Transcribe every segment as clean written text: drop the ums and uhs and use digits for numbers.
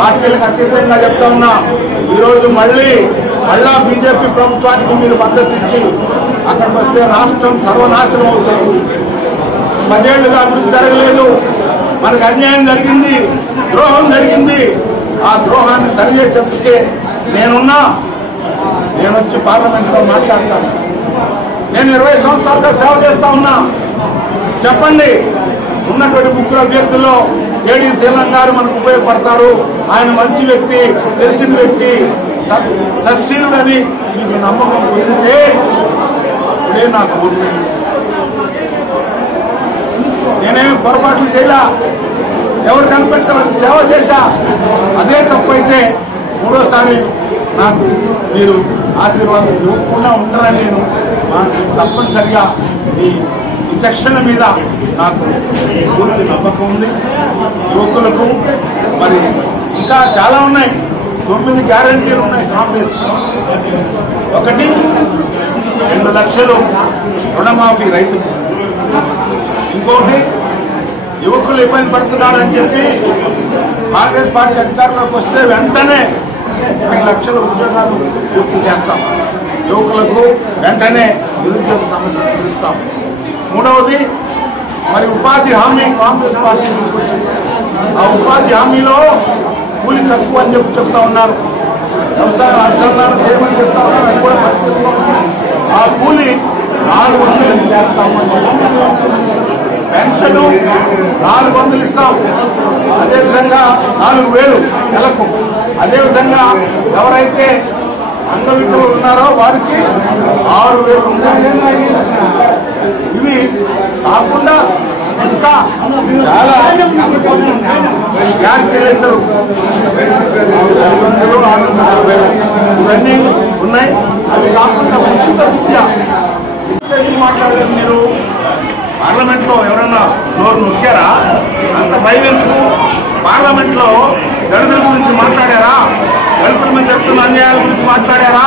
పార్టీలకు అతీతంగా చెప్తా ఉన్నా, ఈరోజు మళ్ళా బీజేపీ ప్రభుత్వానికి మీరు మద్దతు ఇచ్చి అక్కడికి వస్తే రాష్ట్రం సర్వనాశనం అవుతుంది. 10 ఏళ్లుగా అభివృద్ధి జరగలేదు, మనకు అన్యాయం జరిగింది, ద్రోహం జరిగింది. ఆ ద్రోహాన్ని సరిచేసేందుకే నేను వచ్చి పార్లమెంట్లో మాట్లాడతాను. నేను 20 సంవత్సరాలుగా సేవ చేస్తా ఉన్నా. చెప్పండి, ఉన్నటువంటి 3 అభ్యర్థుల్లో ఏడీ శ్రీలం గారు మనకు ఉపయోగపడతారు, ఆయన మంచి వ్యక్తి, తెలిసిన వ్యక్తి, సత్శీలుడని మీకు నమ్మకం కుదిరితే ఇప్పుడే నాకు ఓటు. నేనేమి పొరపాట్లు చేయలా, ఎవరు కనిపెడితే వాళ్ళకి సేవ చేశా. అదే తప్పైతే 3వసారి నాకు మీరు ఆశీర్వాదం ఇవ్వకుండా ఉంటారని నేను తప్పనిసరిగా ఈ విచక్షణ మీద నాకు పూర్తి నమ్మకం ఉంది. యువకులకు మరి ఇంకా చాలా ఉన్నాయి, 9 గ్యారంటీలు ఉన్నాయి కాంగ్రెస్. ఒకటి 2 లక్షలు రుణమాఫీ రైతుకు, ఇంకోటి యువకులు ఇబ్బంది పడుతున్నారని చెప్పి కాంగ్రెస్ పార్టీ అధికారంలోకి వస్తే వెంటనే 10 లక్షల ఉద్యోగాలు పూర్తి చేస్తాం. యువకులకు వెంటనే నిరుద్యోగ సమస్య తీరుస్తాం. 3వది మరి ఉపాధి హామీ కాంగ్రెస్ పార్టీ తీసుకొచ్చింది. ఆ ఉపాధి హామీలో కూలి తక్కువ అని చెప్తా ఉన్నారు, వ్యవసాయ అనుసంధానం చేయమని చెప్తా ఉన్నారు. అది కూడా పరిస్థితిలో ఉంది. ఆ కూలి 400 చేస్తామని, పెన్షన్ 400 ఇస్తాం, అదేవిధంగా 4000 నెలకు. అదేవిధంగా ఎవరైతే అంగవికలు ఉన్నారో వారికి 6000 ఉంటాయి. ఇవి కాకుండా ఇంకా చాలా గ్యాస్ సిలిండర్ 500, 600 ఇవన్నీ ఉన్నాయి. అవి కాకుండా ఉచిత విద్య. ఎందుకు మాట్లాడలేదు మీరు? పార్లమెంట్ లో ఎవరన్నా నోరు నొక్కారా? అంత భయం ఎందుకు? పార్లమెంట్ లో దళితుల గురించి మాట్లాడారా? దళితుల మీద జరుగుతున్న అన్యాయాల గురించి మాట్లాడారా?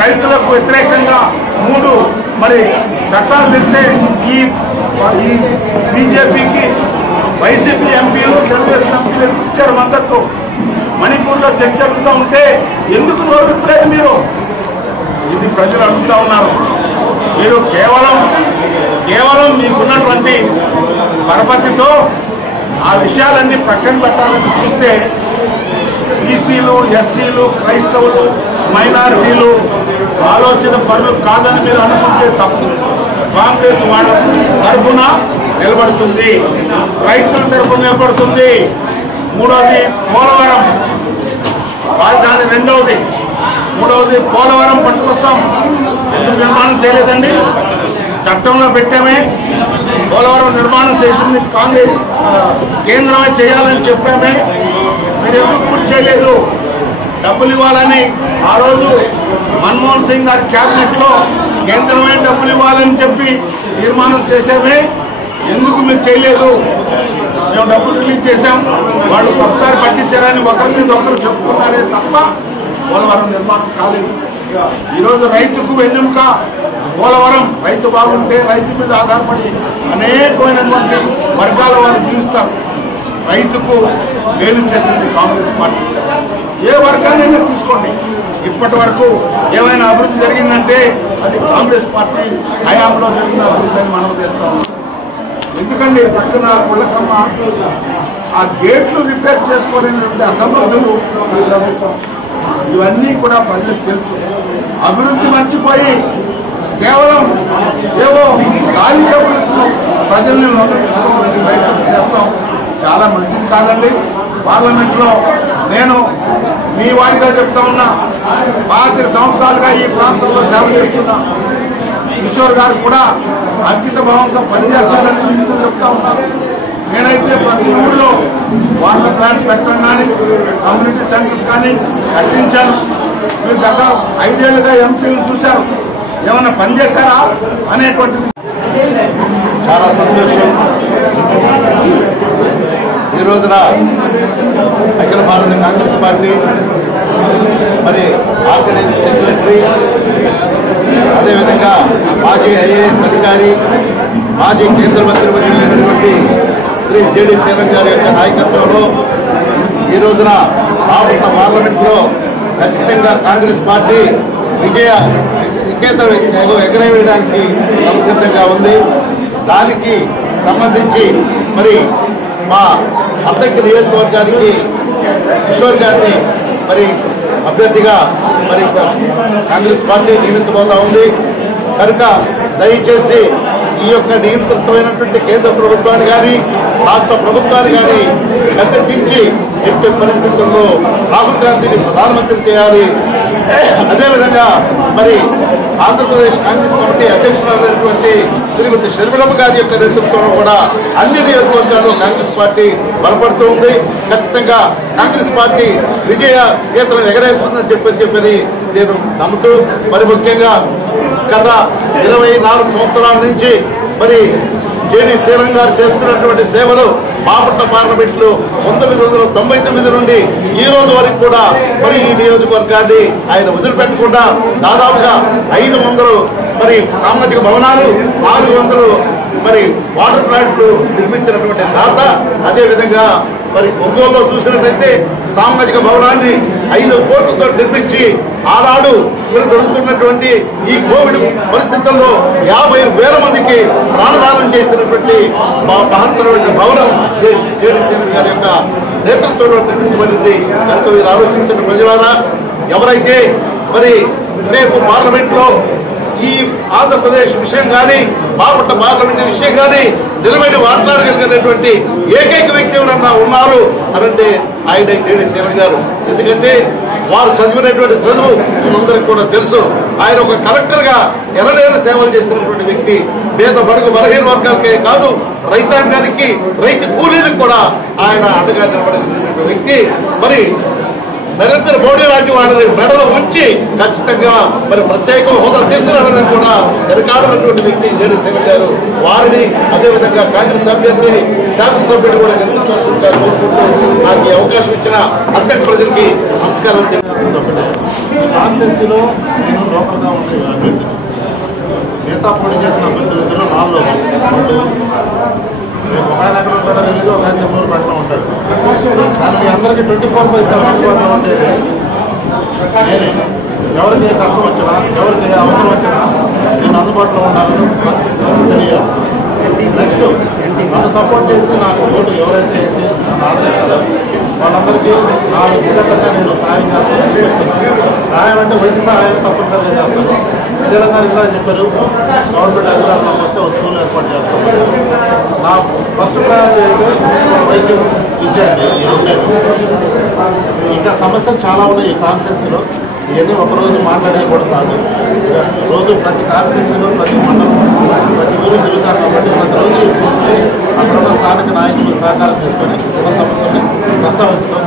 రైతులకు వ్యతిరేకంగా 3 మరి చట్టాలు తెస్తే ఈ బీజేపీకి వైసీపీ ఎంపీలు, తెలుగుదేశం ఎంపీలు ఎందుకు ఇచ్చారు మద్దతు? మణిపూర్లో చర్చ జరుగుతూ ఉంటే ఎందుకు నోరు విప్పలేదు మీరు? ఇది ప్రజలు అడుగుతా ఉన్నారు. మీరు కేవలం మీకున్నటువంటి పరపతితో ఆ విషయాలన్నీ ప్రక్కన పెట్టాలని చూస్తే బీసీలు, ఎస్సీలు, క్రైస్తవులు, మైనారిటీలు ఆలోచన పనులు కాదని మీరు అనుకుంటే తప్పు. కాంగ్రెస్ వాళ్ళ తరఫున నిలబడుతుంది, రైతుల తరఫున నిలబడుతుంది. 3వది పోలవరం రాజధాని, 3వది పోలవరం పట్టుకొస్తాం. ఎందుకు నిర్మాణం చేయలేదండి? చట్టంలో పెట్టామే. పోలవరం నిర్మాణం చేసింది కాంగ్రెస్, కేంద్రమే చేయాలని చెప్పామే. మీరు ఎందుకు పూర్తి చేయలేదు? డబ్బులు ఇవ్వాలని ఆ రోజు మన్మోహన్ సింగ్ గారి క్యాబినెట్ లో కేంద్రమే డబ్బులు ఇవ్వాలని చెప్పి తీర్మానం చేసామే. ఎందుకు మీరు చేయలేదు? మేము డబ్బులు రిలీజ్ చేశాం, వాళ్ళు ఒకసారి పట్టించారని ఒకరి మీద ఒకరు చెప్పుకున్నారే తప్ప పోలవరం నిర్మాణం కాలేదు. ఈరోజు రైతుకు వెన్నెముక పోలవరం. రైతు బాగుంటే రైతు మీద ఆధారపడి అనేకమైనటువంటి వర్గాల వారు జీవిస్తారు. రైతుకు మేలు చేసింది కాంగ్రెస్ పార్టీ. ఏ వర్గాన్ని తీసుకోండి, ఇప్పటి వరకు ఏమైనా అభివృద్ధి జరిగిందంటే అది కాంగ్రెస్ పార్టీ హయాంలో జరిగిన అభివృద్ధి అని మనం చేస్తాం. ఎందుకండి పక్కన పుల్లకమ్మ ఆ గేట్లు రిపేర్ చేసుకోలేనటువంటి అసమర్థులు ఈ ప్రభుత్వం. ఇవన్నీ కూడా ప్రజలకు తెలుసు. అభివృద్ధి మర్చిపోయి కేవలం ఏవో గాలి కబుర్లకు ప్రజల్ని తీసుకోవాలని ప్రయత్నం చేస్తాం. చాలా మంచిది కాదండి. పార్లమెంట్ లో నేను మీ వాడిగా చెప్తా ఉన్నా, 25 సంవత్సరాలుగా ఈ ప్రాంతంలో సేవ చేస్తున్నా. కిషోర్ గారు కూడా అంకిత భావంతో పనిచేస్తారని ముందు చెప్తా ఉన్నారు. నేనైతే ప్రతి ఊళ్ళో వాటర్ ప్లాంట్స్ పెట్టడం కానీ, కమ్యూనిటీ సెంటర్స్ కానీ కట్టించాను. మీరు గత 5 ఏళ్లుగా ఎంపీలు చూశారు, ఏమన్నా పనిచేశారా అనేటువంటిది. చాలా సంతోషం. ఈ రోజున అఖిల భారత కాంగ్రెస్ పార్టీ మరి ఆర్గనైజింగ్ సెక్రటరీ, అదేవిధంగా మాజీ ఐఏఎస్ అధికారి, మాజీ కేంద్ర మంత్రి అయినటువంటి శ్రీ జేడి సేనం గారి యొక్క నాయకత్వంలో ఈ రోజున రాబోతున్న పార్లమెంట్లో ఖచ్చితంగా కాంగ్రెస్ పార్టీ విజేత ఎగరవేయడానికి సంసిద్ధంగా ఉంది. దానికి సంబంధించి మరి మా అద్దెకి నియోజకవర్గానికి కిషోర్ గారిని మరి అభ్యర్థిగా మరి కాంగ్రెస్ పార్టీ నియమించబోతా ఉంది. కనుక దయచేసి ఈ యొక్క నియంత్రితమైనటువంటి కేంద్ర ప్రభుత్వాన్ని కానీ రాష్ట్ర ప్రభుత్వాన్ని కానీ గద్దెదించి ఎట్టి పరిస్థితుల్లో రాహుల్ గాంధీని ప్రధానమంత్రి చేయాలి. అదేవిధంగా మరి ఆంధ్రప్రదేశ్ కాంగ్రెస్ కమిటీ అధ్యక్షురాలైనటువంటి శ్రీమతి షర్మిలమ్మ గారి యొక్క నేతృత్వంలో కూడా అన్ని నియోజకవర్గాల్లో కాంగ్రెస్ పార్టీ బలపడుతూ ఉంది. ఖచ్చితంగా కాంగ్రెస్ పార్టీ విజయ గీతలు ఎగరేస్తుందని చెప్పని నేను నమ్ముతూ మరి ముఖ్యంగా గత 24 సంవత్సరాల నుంచి మరి జేడీ శ్రీలం గారు చేస్తున్నటువంటి సేవలు బాపట్ల పార్లమెంట్లో 1999 నుండి ఈ రోజు వరకు కూడా మరి ఈ నియోజకవర్గాన్ని ఆయన వదిలిపెట్టకుండా దాదాపుగా 500 మరి సామాజిక భవనాలు 400 మరి వాటర్ ప్లాంట్లు నిర్మించినటువంటి దాత. అదేవిధంగా మరి ఒంగోలులో చూసినట్లయితే సామాజిక భవనాన్ని 5 కోట్లతో నిర్మించి ఆనాడు మీరు దొరుకుతున్నటువంటి ఈ కోవిడ్ పరిస్థితుల్లో 50,000 మందికి ప్రాణదానం చేసినటువంటి మా మహత్తరమైన భవనం జేడీ సేనం గారి యొక్క నేతృత్వంలో నిర్మించబడింది. కనుక మీరు ఆలోచించిన ప్రజలారా, ఎవరైతే మరి రేపు పార్లమెంట్ లో ఈ ఆంధ్రప్రదేశ్ విషయం కానీ బాపట్ల పార్లమెంట్ విషయం కానీ నిలబడి మాట్లాడగలిగినటువంటి ఏకైక వ్యక్తి ఎవరన్నా ఉన్నారు అనంటే ఆయన జేడీ సేనం గారు. ఎందుకంటే వారు చదివినటువంటి చదువు మనందరికీ కూడా తెలుసు. ఆయన ఒక కలెక్టర్ గా ఎనలేని సేవలు చేసినటువంటి వ్యక్తి. పేద బడుగు బలహీన వర్గాలకే కాదు, రైతాంగానికి, రైతు కూలీలకు కూడా ఆయన అండగా నిలబడినటువంటి వ్యక్తి. మరి నరేంద్ర మోడీ లాంటి వారిని మెడలో ఉంచి ఖచ్చితంగా మరి ప్రత్యేక హోదా తీసుకురావాలని కూడా వెనకాడనటువంటి వ్యక్తి జేడీ సేనం గారు. వారిని అదేవిధంగా కాంగ్రెస్ అభ్యర్థి శాసనసభ్యులు కూడా గెలుచుకుంటూ నాకు ఈ అవకాశం ఇచ్చిన అధ్యక్ష ప్రజలకి నమస్కారం. కాన్స్టిట్యున్సీలో నేను లోకల్గా ఉండే అభ్యర్థి, మిగతా పోటీ చేసిన అభ్యర్థులందరూ నాలుగు ఒక ఆయన ఎక్కడ ఉంటాడో తెలియదు, ఒక ఆయన చెప్పులు పడుతూ ఉంటాడు. కానీ అందరికీ 24/7 అందుబాటులో ఉండేది నేనే. ఎవరికి ఏ కష్టం వచ్చినా, ఎవరికి ఏ అవసరం వచ్చినా నేను అందుబాటులో ఉండాలని తెలియాలి. నెక్స్ట్ నన్ను సపోర్ట్ చేసి నాకు ఓటు ఎవరైతే వేసి నన్ను ఆదరిస్తారో వాళ్ళందరికీ నా వ్యక్తిగతంగా నేను సహాయం చేస్తాను. సహాయం అంటే వైద్య సహాయం తప్పనిసరిగా చేస్తాను. తెలంగాణ ఇలా చెప్పారు, గవర్నమెంట్ అధికారులకు వస్తే స్కూల్ ఏర్పాటు చేస్తాను. నా ఫస్ట్ ప్రయారిటీ అయితే వైద్యం ఇచ్చేయండి. ఇంకా సమస్యలు చాలా ఉన్నాయి ఈ కాన్స్టిట్యున్సీలో. ఇవన్నీ ఒకరోజు మాట్లాడేయకూడదు కాదు. రోజు ప్రతి కాన్స్టిట్యున్సీలో, ప్రతి మండలం, ప్రతి ఊరు తిరుగుతారు కాబట్టి ప్రతిరోజు అక్కడ స్థానిక నాయకులు సహకారం చేసుకొని ఉన్న సమస్యని ప్రస్తావించడం